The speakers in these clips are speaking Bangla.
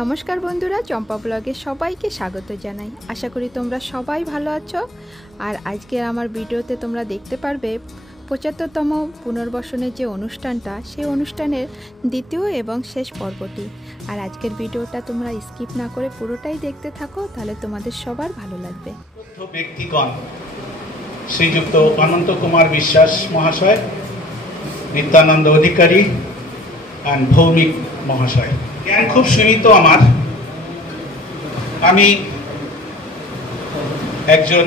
নমস্কার বন্ধুরা, চম্পা ব্লগে সবাইকে স্বাগত জানাই। আশা করি তোমরা সবাই ভালো আছো। আর আজকের আমার ভিডিওতে তোমরা দেখতে পারবে ৭৫তম পুনর্বাসনের যে অনুষ্ঠানটা, সেই অনুষ্ঠানের দ্বিতীয় এবং শেষ পর্বটি। আর আজকের ভিডিওটা তোমরা স্কিপ না করে পুরোটাই দেখতে থাকো, তাহলে তোমাদের সবার ভালো লাগবে। ব্যক্তিগণ শ্রীযুক্ত অনন্ত কুমার বিশ্বাস মহাশয়, নিত্যানন্দ অধিকারী আর ভৌমিক মহাশয়। জ্ঞান খুব সীমিত আমার। আমি একজন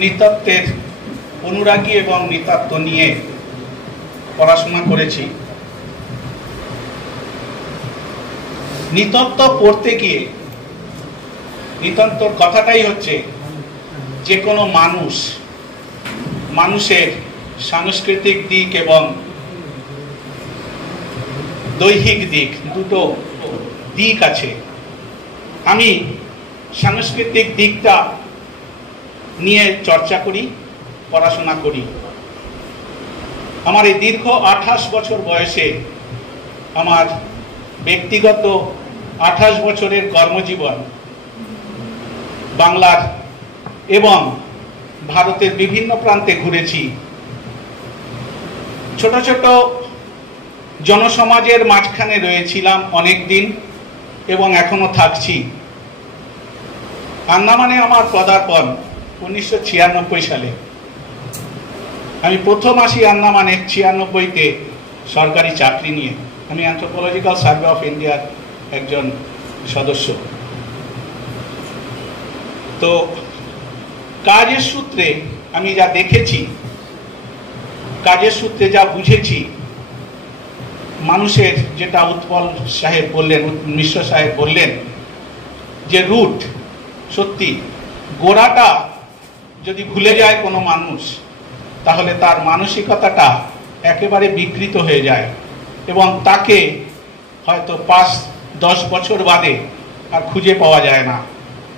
নৃতত্ত্বের অনুরাগী এবং নৃতত্ত্ব নিয়ে পড়াশোনা করেছি। নৃতত্ত্ব পড়তে গিয়ে নৃতত্ত্বর কথাটাই হচ্ছে যে কোনো মানুষের সাংস্কৃতিক দিক এবং দৈহিক দিক, দুটো দিক আছে। আমি সাংস্কৃতিক দিকটা নিয়ে চর্চা করি, পড়াশোনা করি। আমার এই দীর্ঘ 28 বছর বয়সে আমার ব্যক্তিগত 28 বছরের কর্মজীবন বাংলার এবং ভারতের বিভিন্ন প্রান্তে ঘুরেছি। ছোট ছোট জনসমাজের মাঝখানে রয়েছিলাম অনেক দিন এবং এখনো থাকছি। আন্দামানে আমার পদার্পণ 1996 সালে। আমি প্রথম আসি আন্দামানে 96-তে সরকারি চাকরি নিয়ে। আমি অ্যানথ্রোপোলজিক্যাল সার্ভে অফ ইন্ডিয়ার একজন সদস্য। তো কাজের সূত্রে আমি যা দেখেছি, কাজের সূত্রে যা বুঝেছি, মানুষের যেটা উৎপল সাহেব বললেন, মিশ্র সাহেব বললেন যে রুট, সত্যি গোড়াটা যদি ভুলে যায় কোনো মানুষ, তাহলে তার মানসিকতাটা একেবারে বিকৃত হয়ে যায় এবং তাকে হয়তো 5-10 বছর বাদে আর খুঁজে পাওয়া যায় না।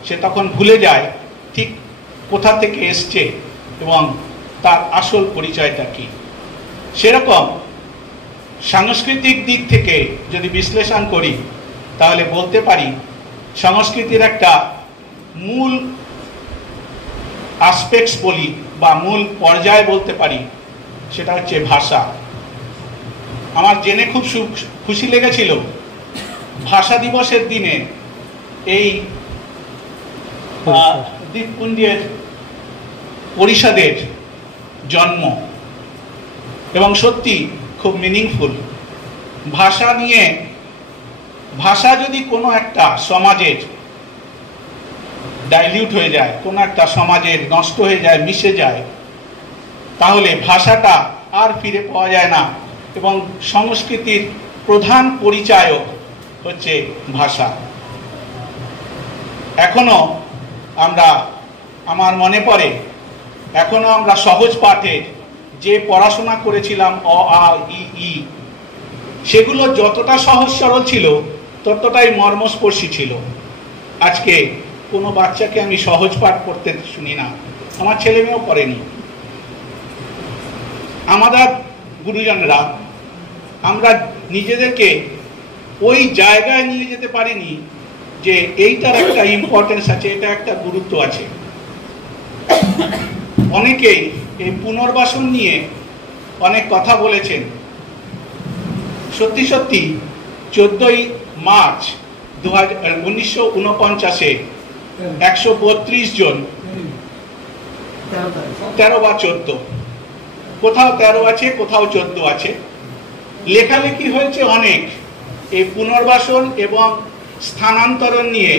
সে তখন ভুলে যায় ঠিক কোথা থেকে এসছে এবং তার আসল পরিচয়টা কি। সেরকম সাংস্কৃতিক দিক থেকে যদি বিশ্লেষণ করি, তাহলে বলতে পারি সংস্কৃতির একটা মূল আসপেক্টস বলি বা মূল পর্যায় বলতে পারি, সেটা হচ্ছে ভাষা। আমার জেনে খুব খুশি লেগেছিল ভাষা দিবসের দিনে এই দ্বীপপুঞ্জের পরিষদের জন্ম, এবং সত্যি খুব মিনিংফুল। ভাষা নিয়ে, ভাষা যদি কোনো একটা সমাজের ডাইলিউট হয়ে যায়, কোনো একটা সমাজের নষ্ট হয়ে যায়, মিশে যায়, তাহলে ভাষাটা আর ফিরে পাওয়া যায় না। এবং সংস্কৃতির প্রধান পরিচায়ক হচ্ছে ভাষা। এখনো আমরা, আমার মনে পড়ে, এখনো আমরা সহজ পাঠের যে পড়াশোনা করেছিলাম অ আ ই ই, সেগুলো যতটা সহজ সরল ছিল ততটাই মর্মস্পর্শী ছিল। আজকে কোনো বাচ্চাকে আমি সহজ পাঠ পড়তে শুনি না, আমার ছেলে মেয়েও পড়েনি। আমাদের গুরুজনরা, আমরা নিজেদেরকে ওই জায়গায় নিয়ে যেতে পারিনি যে এইটার একটা ইম্পর্টেন্স আছে, এটা একটা গুরুত্ব আছে। অনেকেই এই পুনর্বাসন নিয়ে অনেক কথা বলেছেন। সত্যি সত্যি 14ই মার্চ 1949-এ 132 জন, 13 বা 14, কোথাও 13 আছে, কোথাও 14 আছে, লেখালেখি হয়েছে অনেক এই পুনর্বাসন এবং স্থানান্তরণ নিয়ে।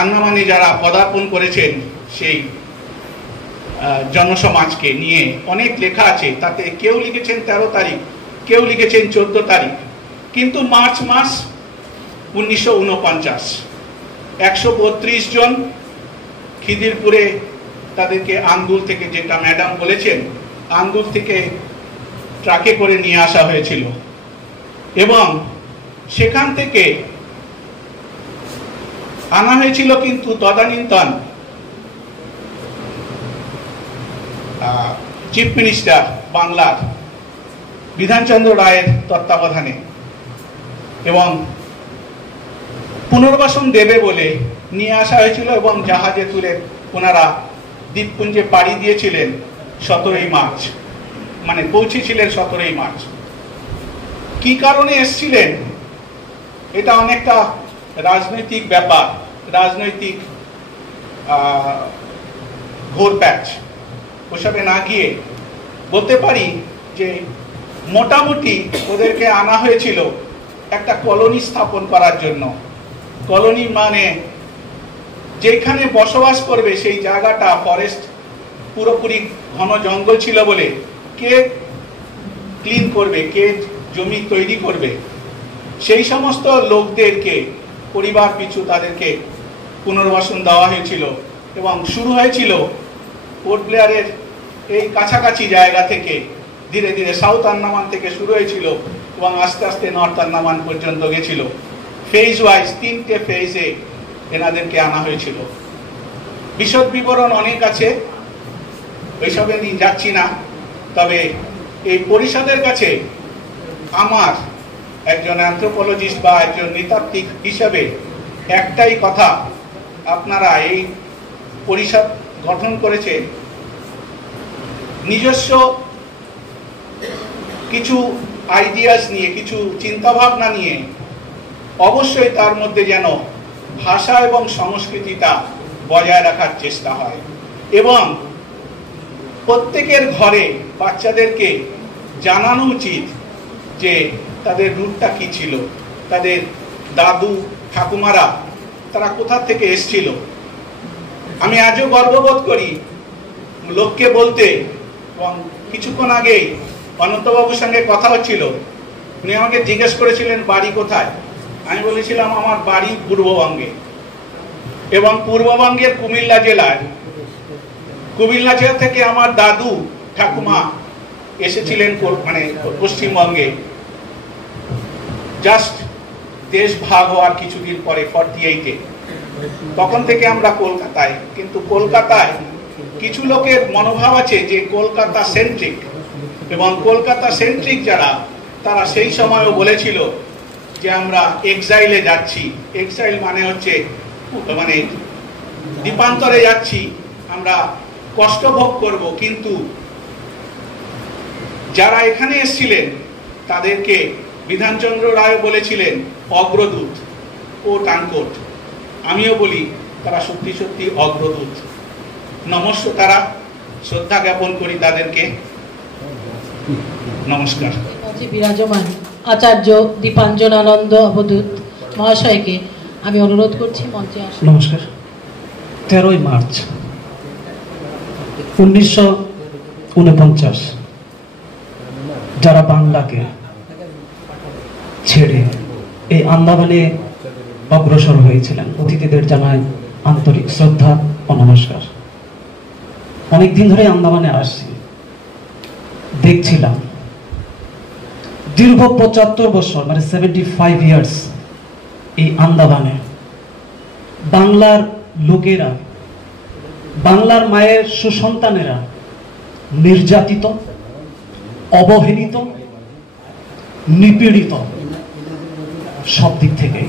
আন্দামানে যারা পদার্পণ করেছেন সেই জনসমাজকে নিয়ে অনেক লেখা আছে। তাতে কেউ লিখেছেন 13 তারিখ, কেউ লিখেছেন 14 তারিখ, কিন্তু মার্চ মাস 1949 132 জন খিদিরপুরে, তাদেরকে আন্দুল থেকে, যেটা ম্যাডাম বলেছেন, আন্দুল থেকে ট্রাকে করে নিয়ে আসা হয়েছিল এবং সেখান থেকে আনা হয়েছিল। কিন্তু তদানীন্তন চিফ মিনিস্টার বাংলার বিধানচন্দ্র রায়ের তত্ত্বাবধানে, এবং পুনর্বাসন দেবে বলে নিয়ে আসা হয়েছিল এবং জাহাজে তুলে ওনারা দ্বীপপুঞ্জে পাড়ি দিয়েছিলেন 17ই মার্চ, মানে পৌঁছেছিলেন 17ই মার্চ। কি কারণে এসছিলেন, এটা অনেকটা রাজনৈতিক ব্যাপার, রাজনৈতিক ঘোর প্যাচ। ওসবে না গিয়ে বলতে পারি যে মোটামুটি ওদেরকে আনা হয়েছিল একটা কলোনি স্থাপন করার জন্য। কলোনি মানে যেখানে বসবাস করবে সেই জায়গাটা ফরেস্ট, পুরোপুরি ঘন জঙ্গল ছিল বলে কে ক্লিন করবে, কে জমি তৈরি করবে, সেই সমস্ত লোকদেরকে পরিবার পিছু তাদেরকে পুনর্বাসন দেওয়া হয়েছিল। এবং শুরু হয়েছিল পোর্ট ব্লেয়ারের এই কাছাকাছি জায়গা থেকে, ধীরে ধীরে সাউথ আন্দামান থেকে শুরু হয়েছিল এবং আস্তে আস্তে নর্থ আন্দামান পর্যন্ত গেছিল। ফেজ ওয়াইজ 3টে ফেজে এনাদেরকে আনা হয়েছিল। বিশদ বিবরণ অনেক আছে, ওইসবে নিয়ে যাচ্ছি না। তবে এই পরিষদের কাছে আমার একজন অ্যানথ্রোপোলজিস্ট বা একজন নৃতাত্ত্বিক হিসেবে একটাই কথা, আপনারা এই পরিষদ গঠন করেছে নিজস্ব কিছু আইডিয়াস নিয়ে, কিছু চিন্তাভাবনা নিয়ে, অবশ্যই তার মধ্যে যেন ভাষা এবং সংস্কৃতিটা বজায় রাখার চেষ্টা হয় এবং প্রত্যেকের ঘরে বাচ্চাদেরকে জানানো উচিত যে তাদের রুটটা কি ছিল, তাদের দাদু ঠাকুমারা তারা কোথা থেকে এসেছিল। আমি আজও গর্ববোধ করি লোককে বলতে, এবং কিছুক্ষণ আগেই অনন্তবাবুর সঙ্গে কথা হচ্ছিল, উনি আমাকে জিজ্ঞেস করেছিলেন বাড়ি কোথায়। আমি বলেছিলাম আমার বাড়ি পূর্ববঙ্গে, এবং পূর্ববঙ্গের কুমিল্লা জেলায়, কুমিল্লা জেলা থেকে আমার দাদু ঠাকুমা এসেছিলেন মানে পশ্চিমবঙ্গে জাস্ট দেশ ভাগ হওয়ার কিছুদিন পরে 48-এ। তখন থেকে আমরা কলকাতায়, কিন্তু কলকাতায় কিছু লোকের মনোভাব আছে যে কলকাতা সেন্ট্রিক, এবং কলকাতা সেন্ট্রিক যারা, তারা সেই সময়ও বলেছিল যে আমরা এক্সাইলে যাচ্ছি। এক্সাইল মানে হচ্ছে মানে দ্বীপান্তরে যাচ্ছি, আমরা কষ্ট ভোগ করব। কিন্তু যারা এখানে এসেছিলেন তাদেরকে বিধানচন্দ্র রায় বলেছিলেন অগ্রদূত, কোট আনকোট। আমিও বলি তারা সত্যি সত্যি অগ্রদূত। নমস্য, তারা শ্রদ্ধা জ্ঞাপন করি তাদেরকে। নমস্কার। বিরাজমান আচার্য দীপাঞ্জনানন্দ অবধূত মহাশয়কে আমি অনুরোধ করছি মঞ্চে আসুন। নমস্কার। 13ই মার্চ 1949 যারা বাংলাকে ছেড়ে এই আন্দামানে অগ্রসর হয়েছিলেন, অতিথিদের জানাই আন্তরিক শ্রদ্ধা ও নমস্কার। অনেকদিন ধরে আন্দামানে আসছি, দেখছিলাম দীর্ঘ 75 বছর, মানে 75 ইয়ার্স এই আন্দামানে বাংলার লোকেরা, বাংলার মায়ের সুসন্তানেরা নির্যাতিত, অবহেলিত, নিপীড়িত, সব দিক থেকে,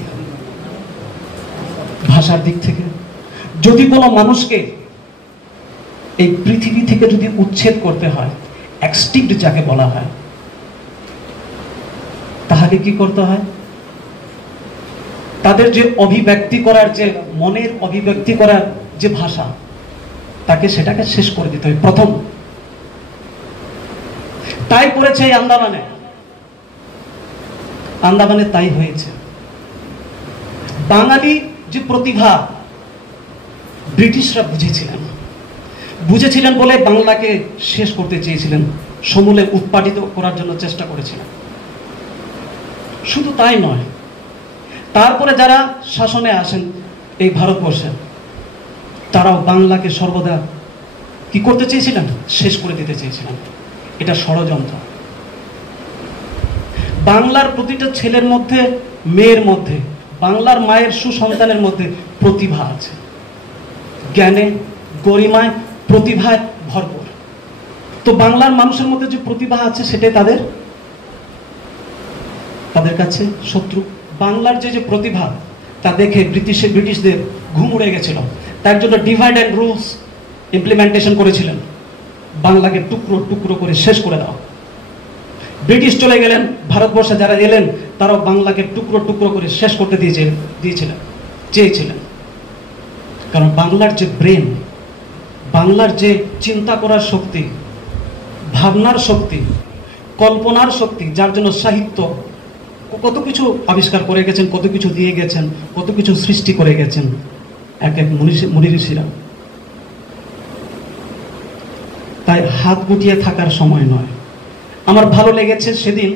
ভাষার দিক থেকে। যদি কোনো মানুষকে এই পৃথিবী থেকে যদি উচ্ছেদ করতে হয়, এক্সটিংক্ট যাকে বলা হয়, তাহলে কি করতে হয়? তাদের যে অভিব্যক্তি করার, যে মনের অভিব্যক্তি করার যে ভাষা, তাকে সেটাকে শেষ করে দিতে হয় প্রথম। তাই করেছে এই আন্দামানে, আন্দামানে তাই হয়েছে। বাঙালি যে প্রতিভা ব্রিটিশরা বুঝেছিলেন বলে বাংলাকে শেষ করতে চেয়েছিলেন, সমূলে উৎপাদিত করার জন্য চেষ্টা করেছিলেন। শুধু তাই নয়, তারপরে যারা শাসনে আসেন এই ভারতবর্ষে, তারাও বাংলাকে সর্বদা কি করতে চেয়েছিলেন? শেষ করে দিতে চেয়েছিলেন। এটা ষড়যন্ত্র। বাংলার প্রতিটা ছেলের মধ্যে, মেয়ের মধ্যে, বাংলার মায়ের সুসন্তানের মধ্যে প্রতিভা আছে, জ্ঞানে, গরিমায়, প্রতিভায় ভরপুর। তো বাংলার মানুষের মধ্যে যে প্রতিভা আছে সেটাই তাদের তাদের কাছে শত্রু। বাংলার যে যে প্রতিভা তা দেখে ব্রিটিশদের ঘুম উড়ে গেছিল। তার জন্য ডিভাইড অ্যান্ড রুলস ইমপ্লিমেন্টেশন করেছিলেন, বাংলাকে টুকরো টুকরো করে শেষ করে দাও। ব্রিটিশ চলে গেলেন, ভারতবর্ষে যারা এলেন তারাও বাংলাকে টুকরো টুকরো করে শেষ করতে চেয়েছিলেন। কারণ বাংলার যে ব্রেন, বাংলার যে চিন্তা করার শক্তি, ভাবনার শক্তি, কল্পনার শক্তি, যার জন্য সাহিত্য কত কিছু আবিষ্কার করে গেছেন, কত কিছু দিয়ে গেছেন, কত কিছু সৃষ্টি করে গেছেন এক এক মুনি ঋষিরা। তাই হাত গুটিয়ে থাকার সময় নয়। আমার ভালো লেগেছে সেদিন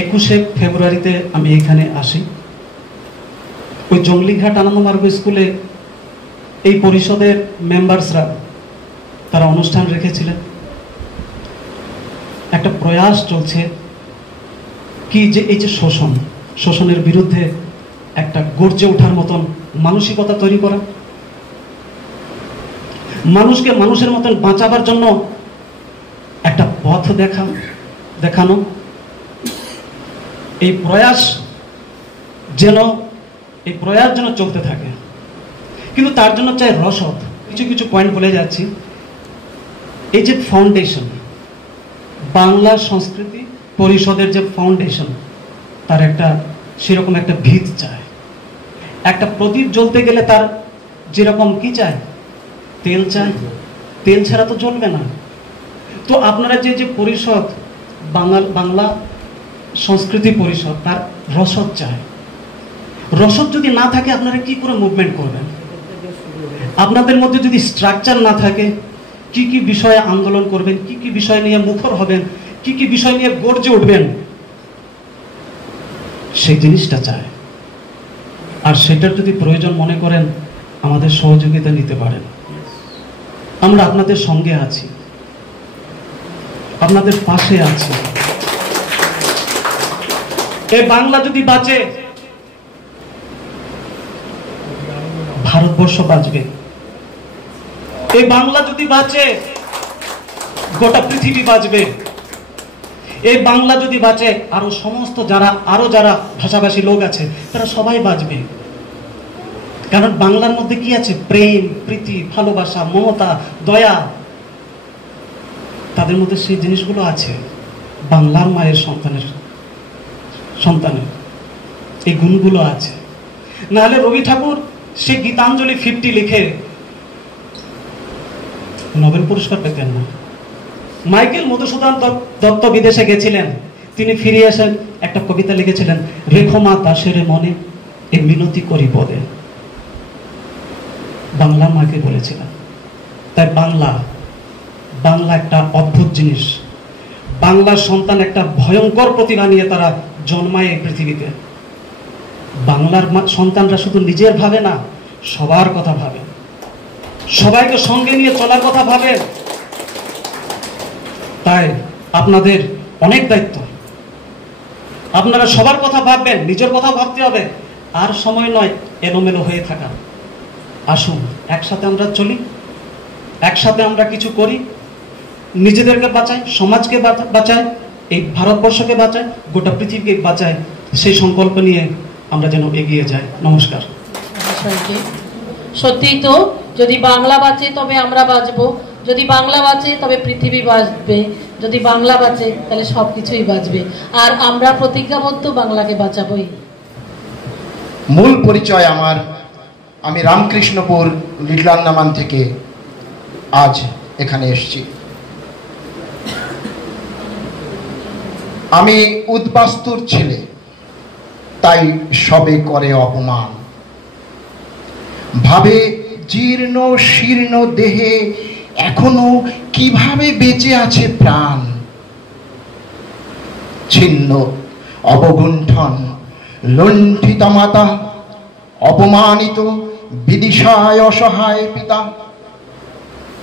21শে ফেব্রুয়ারিতে আমি এখানে আসি। ওই জঙ্গলিঘাট আনন্দমার্গ স্কুলে এই পরিষদের মেম্বার্সরা তারা অনুষ্ঠান রেখেছিলেন। একটা প্রয়াস চলছে কি যে এই যে শোষণের বিরুদ্ধে একটা গর্জে ওঠার মতন মানসিকতা তৈরি করা, মানুষকে মানুষের মতন বাঁচাবার জন্য একটা পথ দেখানো। এই প্রয়াস যেন চলতে থাকে, কিন্তু তার জন্য চাই রসদ। কিছু পয়েন্ট বলে যাচ্ছি। এই যে ফাউন্ডেশন, বাংলা সংস্কৃতি পরিষদের যে ফাউন্ডেশন, তার সেরকম একটা ভিত চায়। একটা প্রদীপ জ্বলতে গেলে তার যেরকম কি চায়, তেল চায়। তেল ছাড়া তো জ্বলবে না। তো আপনারা যে পরিষদ, বাংলা সংস্কৃতি পরিষদ, তার রসদ চায়। রসদ যদি না থাকে আপনারা কি করে মুভমেন্ট করবেন? আপনাদের মধ্যে যদি স্ট্রাকচার না থাকে, কি কি বিষয়ে আন্দোলন করবেন, কি কি বিষয় নিয়ে মুখর হবেন, কি কি বিষয় নিয়ে গর্জে উঠবেন, সেই জিনিসটা চায়। আর সেটার যদি প্রয়োজন মনে করেন, আমাদের সহযোগিতা নিতে পারেন। আমরা আপনাদের সঙ্গে আছি, আপনাদের পাশে আছি। এই বাংলা যদি বাঁচে, ভারতবর্ষ বাঁচবে। এই বাংলা যদি বাঁচে, গোটা পৃথিবী বাঁচবে। এই বাংলা যদি বাঁচে, আরো যারা ভাষাভাষী লোক আছে তারা সবাই বাঁচবে। কারণ বাংলার মধ্যে কি আছে? প্রেম, প্রীতি, ভালোবাসা, মমতা, দয়া। তাদের মধ্যে সেই জিনিসগুলো আছে। বাংলার মায়ের সন্তানের এই গুণগুলো আছে। নাহলে রবি ঠাকুর সে গীতাঞ্জলি 50 লিখে নোবেল পুরস্কার পেতেন না। মাইকেল মধুসূদন দত্ত বিদেশে গেছিলেন, তিনি ফিরে এসে একটা কবিতা লিখেছিলেন, রেখো মা দাসের মনে এই মিনতি করি পদে। বাংলা মাকে বলেছিলেন। তাই বাংলা একটা অদ্ভুত জিনিস। বাংলার সন্তান একটা ভয়ঙ্কর প্রতিভা নিয়ে তারা জন্মায় এই পৃথিবীতে। বাংলার সন্তানরা শুধু নিজের ভাবে না, সবার কথা ভাবে, সবাইকে সঙ্গে নিয়ে চলার কথা ভাবে। তাই আপনাদের অনেক দায়িত্ব। আপনারা সবার কথা ভাববেন, নিজের কথা ভাবতে হবে। আর সময় নয় এলোমেলো হয়ে থাকা। আসুন একসাথে আমরা চলি, একসাথে আমরা কিছু করি, নিজেদেরকে বাঁচাই, সমাজকে বাঁচাই, এই ভারতবর্ষকে বাঁচাই, গোটা পৃথিবীকে বাঁচাই। সেই সংকল্প নিয়ে আমরা যেন এগিয়ে যাই। নমস্কার। সত্যিই তো, যদি বাংলা বাঁচে তবে আমরা বাঁচবো, যদি বাংলা বাঁচে তবে পৃথিবী বাঁচবে, যদি বাংলা বাঁচে তাহলে সবকিছুই বাঁচবে। আর আমরা প্রতিজ্ঞাবদ্ধ বাংলাকে বাঁচাবোই। মূল পরিচয় আমার, আমি রামকৃষ্ণপুর লিটল আন্দামান থেকে আজ এখানে এসেছি। আমি উদ্বাস্তুর ছেলে, তাই সবে করে অপমান। ভাবে জীর্ণ শীর্ণ দেহে এখনো কিভাবে বেঁচে আছে প্রাণ। ছিন্ন অবগুণ্ঠন লুণ্ঠিত মাতা, অপমানিত বিদিশায় অসহায় পিতা।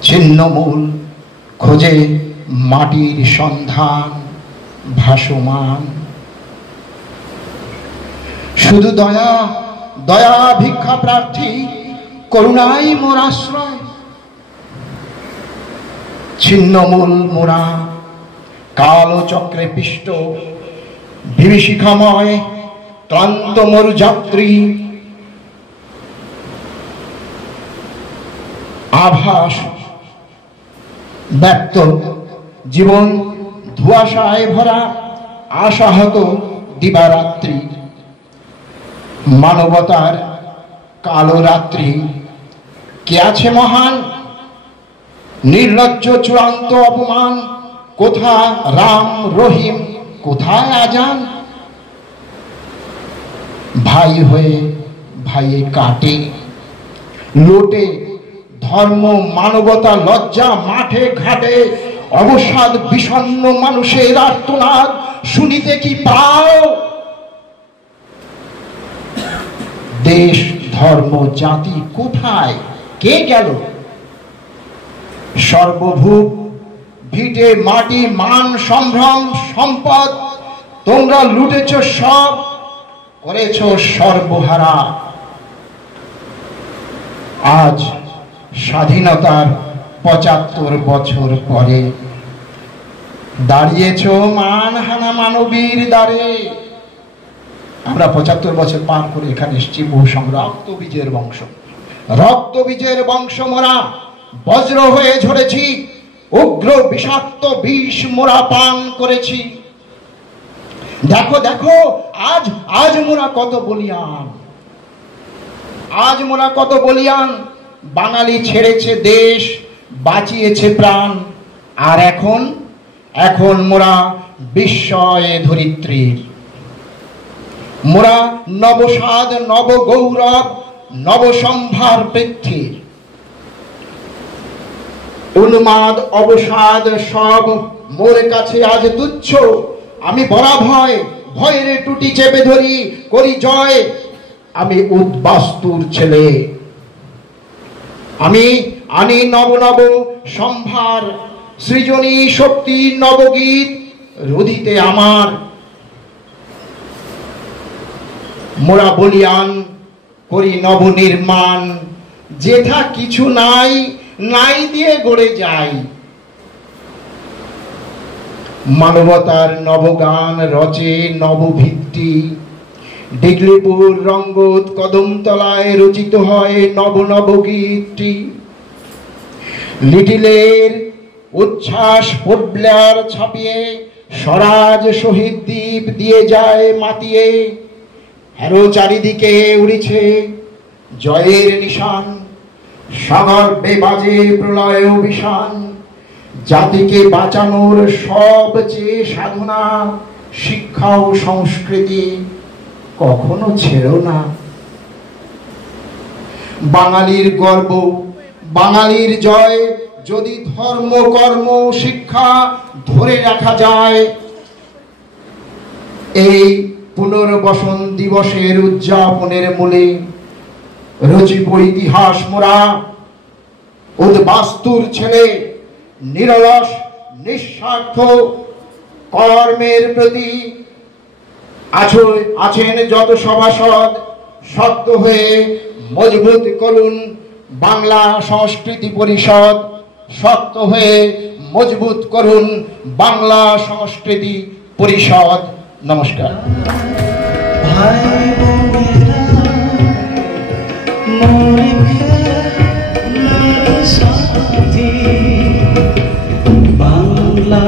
ছিন্নমূল খোঁজে মাটির সন্ধান ভাসমান। শুধু দয়া দয়া ভিক্ষা প্রার্থী, করুণাই মোর আশ্রয়। ছিন্নমূল মোরা কালো চক্রে পিষ্ট, বিভীষিকাময় ক্লান্ত মরু যাত্রী, আভাস ব্যক্ত জীবন ধোঁয়াশায় ভরা, আশাহত দিবারাত্রি, মানবতার কালো রাত্রি। কে আছে মহান? নির্লজ্জ চূড়ান্ত অপমান। কোথা রাম রহিম, কোথায় আজান? ভাই হয়ে ভাইয়ে কাটে, লোটে ধর্ম মানবতা লজ্জা মাঠে ঘাটে। অবসাদ বিষণ্ণ মানুষের আর্তনাদ শুনিতে কি পাও? দেশ ধর্ম জাতি কোথায়, কে গেল? সর্বভূপ ভিটে মাটি মান সম্ভ্রম সম্পদ তোমরা লুটেছ সব, করেছ সর্বহারা। আজ স্বাধীনতার ৭৫ বছর পরে দাঁড়িয়েছ মানহানা মানবীর দ্বারে। আমরা ৭৫ বছর পার করে এখানে এসেছি বহু সংগ্রাম। রক্তবীজের বংশ, রক্তবীজের বংশ মোরা বজ্র হয়ে ঝরেছি, উগ্র বিষাক্ত বিষ মোরা পান করেছি। দেখো দেখো আজ আজ মোরা কত বলিয়ান, আজ মোরা কত বলিয়ান। বাঙালি ছেড়েছে দেশ, বাঁচিয়েছে প্রাণ। আর এখন এখন মোরা বিস্ময়ে ধরিত্রীর। মোরা নবসাদ নব গৌরব নবসম্ভার পৃথ্বীর। উন্মাদ অবসাদ সব মোর কাছে আজ তুচ্ছ। আমি বরা ভয়, ভয়ের টুটি চেপে ধরি, করি জয়। আমি উদ্বাস্তুর ছেলে, আমি আনি নব নব সম্ভার। সৃজনী শক্তি নবগীত রুধিতে আমার। মোরা বলিয়ান করি নবনির্মাণ। যেথা কিছু নাই, নাই দিয়ে গড়ে যাই। মানবতার নবগান রচে নবভিত্তি। ডিগলিপুর রঙ্গত কদমতলায় রচিত হয় নব নব গীতটি। লিটিলের উচ্ছ্বাস পোডব্লেয়ার ছাপিয়ে স্বরাজ শহীদ দ্বীপ দিয়ে যায় মাতিয়ে। হেরো চারিদিকে উড়িছে জয়ের নিশান। সাগর বেবাজে প্রলয় অভিশান। জাতিকে বাঁচানোর সবচেয়ে সাধনা শিক্ষা ও সংস্কৃতি কখনো ছেড়ো না। বাঙালির গর্ব, বাঙালির জয়। যদি ধর্ম কর্ম শিক্ষা ধরে রাখা যায়, এই পুনর্বসন দিবসের উদযাপনের মূলে রচিব ইতিহাস মোরা। উদ্বাস্তুর ছেলে, নিরলস নিঃস্বার্থ কর্মের প্রতি আছেন যত সভাসদ। শক্ত হয়ে মজবুত করুন বাংলা সংস্কৃতি পরিষদ। শক্ত হয়ে মজবুত করুন বাংলা সংস্কৃতি পরিষদ। নমস্কার। বাংলা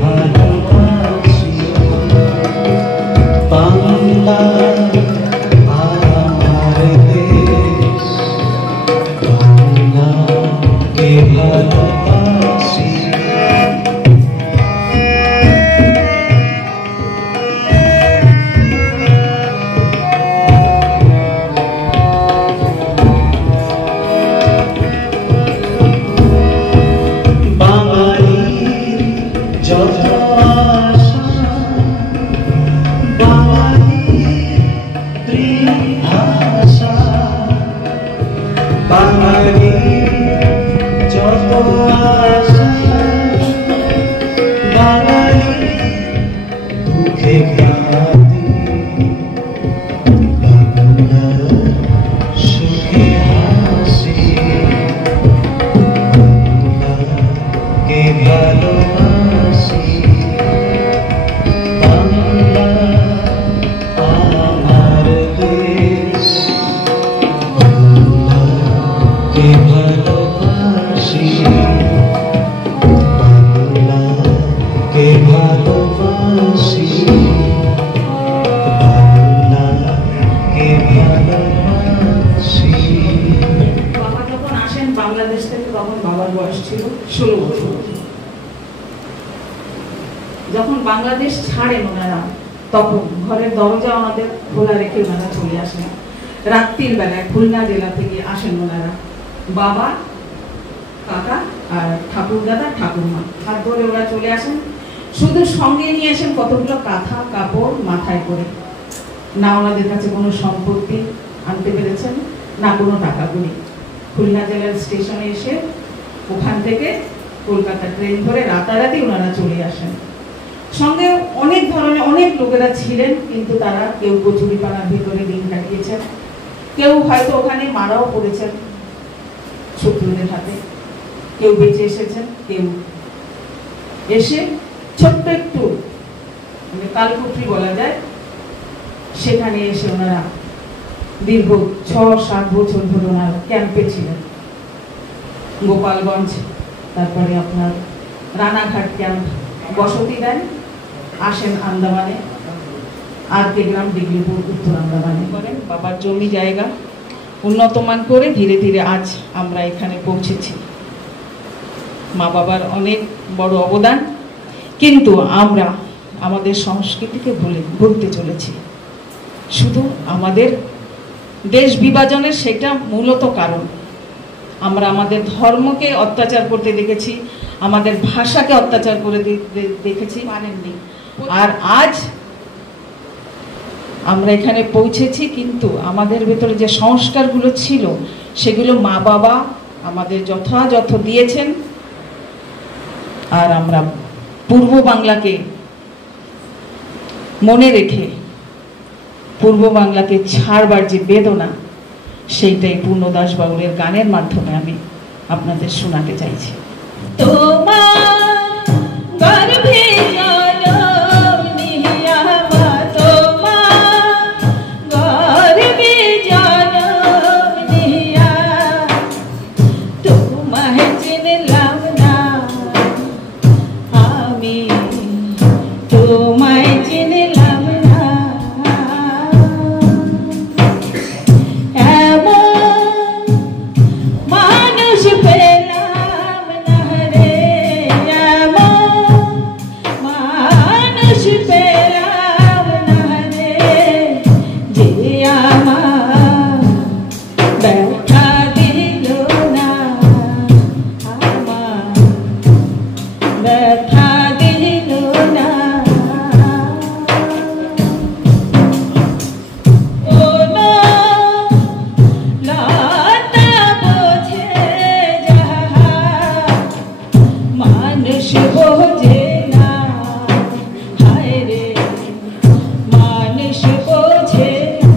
ভালোবাসি যখন বাংলাদেশ ছাড়েন ওনারা তখন ঘরের দরজা আমাদের খোলা রেখে ওনারা চলে আসেন। রাত্রির বেলায় খুলনা জেলা থেকে আসেন ওনারা, বাবা, কাকা আর ঠাকুর দাদা ঠাকুরমা হাত ধরে ওরা চলে আসেন। শুধু সঙ্গে নিয়ে আসেন কতগুলো কাঁথা কাপড় মাথায় করে। না ওনাদের কাছে কোনো সম্পত্তি আনতে পেরেছেন, না কোনো টাকা করি। খুলনা জেলার স্টেশনে এসে ওখান থেকে কলকাতা ট্রেন ধরে রাতারাতি ওনারা চলে আসেন। সঙ্গে অনেক ধরনের অনেক লোকেরা ছিলেন, কিন্তু তারা কেউ কচুরিপানার ভিতরে দিন কাটিয়েছেন, কেউ হয়তো ওখানে মারাও পড়েছেন শত্রুদের হাতে, কেউ বেঁচে এসেছেন, কেউ এসে ছোট্ট একটু কালকুটরি বলা যায় সেখানে এসে ওনারা দীর্ঘ 6-7 বছর ধরে ওনারা ক্যাম্পে ছিলেন। গোপালগঞ্জ, তারপরে আপনার রানাঘাট ক্যাম্প বসতি দেন, আসেন আন্দামানে, আর কে গ্রাম ডিগ্রিপুর উত্তর আন্দামানে করেন। বাবার জমি জায়গা উন্নতমান করে ধীরে ধীরে আজ আমরা এখানে পৌঁছেছি। মা বাবার অনেক বড় অবদান, কিন্তু আমরা আমাদের সংস্কৃতিকে ভুলতে চলেছি। শুধু আমাদের দেশ বিভাজনের সেটা মূলত কারণ। আমরা আমাদের ধর্মকে অত্যাচার করতে দেখেছি, আমাদের ভাষাকে অত্যাচার করে দেখেছি, মানেননি। আর আজ আমরা এখানে পৌঁছেছি, কিন্তু আমাদের ভেতরে যে সংস্কারগুলো ছিল সেগুলো মা বাবা আমাদের যথাযথ দিয়েছেন। আর আমরা পূর্ব বাংলাকে মনে রেখে পূর্ব বাংলাকে ছাড়বার যে বেদনা, সেইটাই পূর্ণদাস বাউলের গানের মাধ্যমে আমি আপনাদের শোনাতে চাইছি। তোমার গর্ভে জনম নিয়া মা, তোমার গর্ভে জনম নিয়া তোমায় চিনলাম না আমি, তোমায় চিনলাম না। এমন মানুষ পেলাম না রে, এমন মানুষ পেলাম না রে, যে আমার ব্যথা দিল না, আমার ব্যথা দিল না। কোনো লতা বোঝে যাহা মানুষ বোঝে না, হায় রে মানুষ বোঝে না।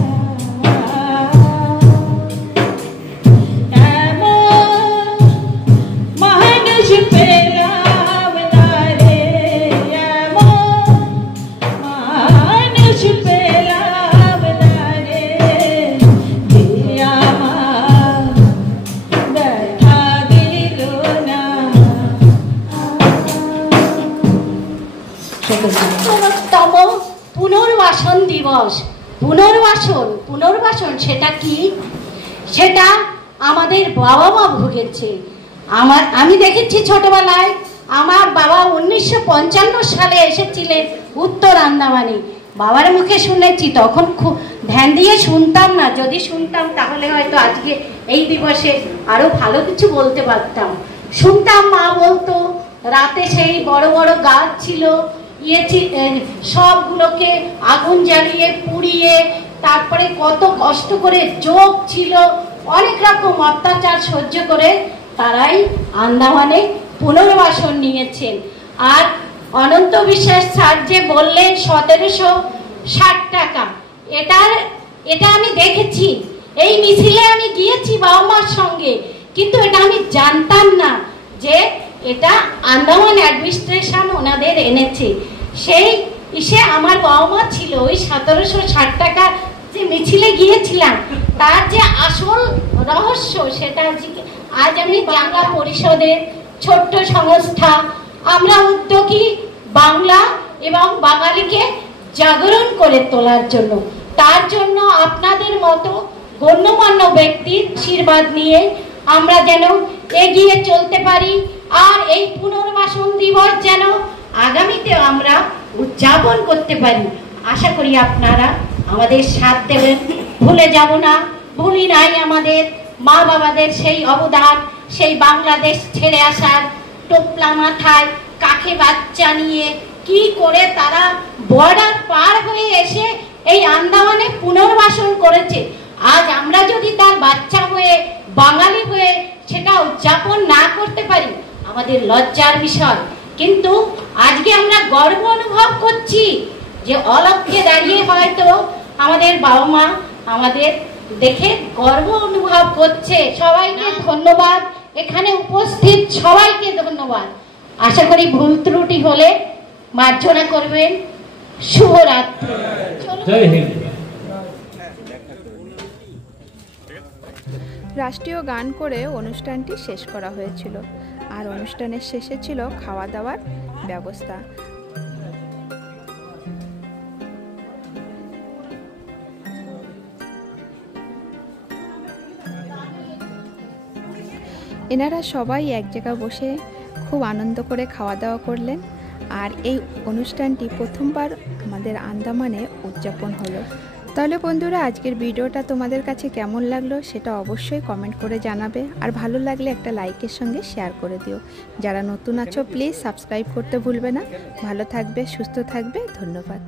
এমন মানুষ পেলাম না রে, এমন মানুষ পেলাম না রে, যে আমার ব্যথা দিল না। তম পুনর্বাসন দিবস। পুনর্বাসন সেটা কি? সেটা আমাদের বাবা মা ভুগেছে। আমি দেখেছি ছোটবেলায় আমার বাবা 1955 সালে এসেছিলেন উত্তর আন্দামানে। বাবার মুখে শুনেছি, তখন খুব ধ্যান দিয়ে শুনতাম না। যদি শুনতাম তাহলে হয়তো আজকে এই দিবসে আরো ভালো কিছু বলতে পারতাম। শুনতাম মা বলতো রাতে সেই বড় বড় গাছ ছিল, সবগুলোকে আগুন জ্বালিয়ে পুড়িয়ে, তারপরে কত কষ্ট করে যোগ ছিল, অনেক রকম অত্যাচার সহ্য করে তারাই আন্দামানে পুনর্বাসন নিয়েছেন। আর অনন্ত বিশ্বাস স্যার যে বললেন 1760 টাকা, এটা আমি দেখেছি, এই মিছিলে আমি গিয়েছি বাবা মার সঙ্গে, কিন্তু এটা আমি জানতাম না যে এটা আন্দামান অ্যাডমিনিস্ট্রেশন ওনাদের এনেছে। সেই ইসে আমার বাবা মা ছিল ওই 1760 টাকা যে মিছিলে গিয়েছিলাম, তার যে আসল রহস্য সেটা আজ আমি বাংলা পরিষদের ছোট্ট সংস্থা, আমরা উদ্যোগী বাংলা এবং বাঙালিকে জাগরণ করে তোলার জন্য। তার জন্য আপনাদের মতো গণ্যমান্য ব্যক্তির আশীর্বাদ নিয়ে আমরা যেন এগিয়ে চলতে পারি, আর এই পুনর্বাসন দিবস যেন আগামীতে আমরা উদযাপন করতে পারি। আশা করি আপনারা আমাদের সাথ দেবেন। ভুলে যাব না, ভুলি নাই আমাদের মা বাবাদের সেই অবদান, সেই বাংলাদেশ ছেড়ে আসার টোপলা মাথায় কাকে বাচ্চা নিয়ে কি করে তারা বর্ডার পার হয়ে এসে এই আন্দামানে পুনর্বাসন করেছে। আজ আমরা যদি তার বাচ্চা হয়ে বাঙালি হয়ে সেটা উদযাপন না করতে পারি আমাদের লজ্জার বিষয়। কিন্তু আজকে আমরা গর্ব অনুভব করছি যে অলক্ষ্যে দাঁড়িয়ে হয়তো আমাদের বাবা মা আমাদের দেখে গর্ব অনুভব করছে। সবাইকে ধন্যবাদ, এখানে উপস্থিত সবাইকে ধন্যবাদ। আশা করি ভুল ত্রুটি হলে মার্জনা করবেন। শুভরাত্রি। জয় হিন্দ। রাষ্ট্রীয় গান করে অনুষ্ঠানটি শেষ করা হয়েছিল, আর অনুষ্ঠানের শেষে ছিল খাওয়া দাওয়ার ব্যবস্থা। এনারা সবাই এক জায়গায় বসে খুব আনন্দ করে খাওয়া দাওয়া করলেন, আর এই অনুষ্ঠানটি প্রথমবার আমাদের আন্দামানে উদযাপন হলো। তাহলে বন্ধুরা, আজকের ভিডিওটা তোমাদের কাছে কেমন লাগলো সেটা অবশ্যই কমেন্ট করে জানাবে, আর ভালো লাগলে একটা লাইকের সঙ্গে শেয়ার করে দিও। যারা নতুন আছো প্লিজ সাবস্ক্রাইব করতে ভুলবে না। ভালো থাকবে, সুস্থ থাকবে, ধন্যবাদ।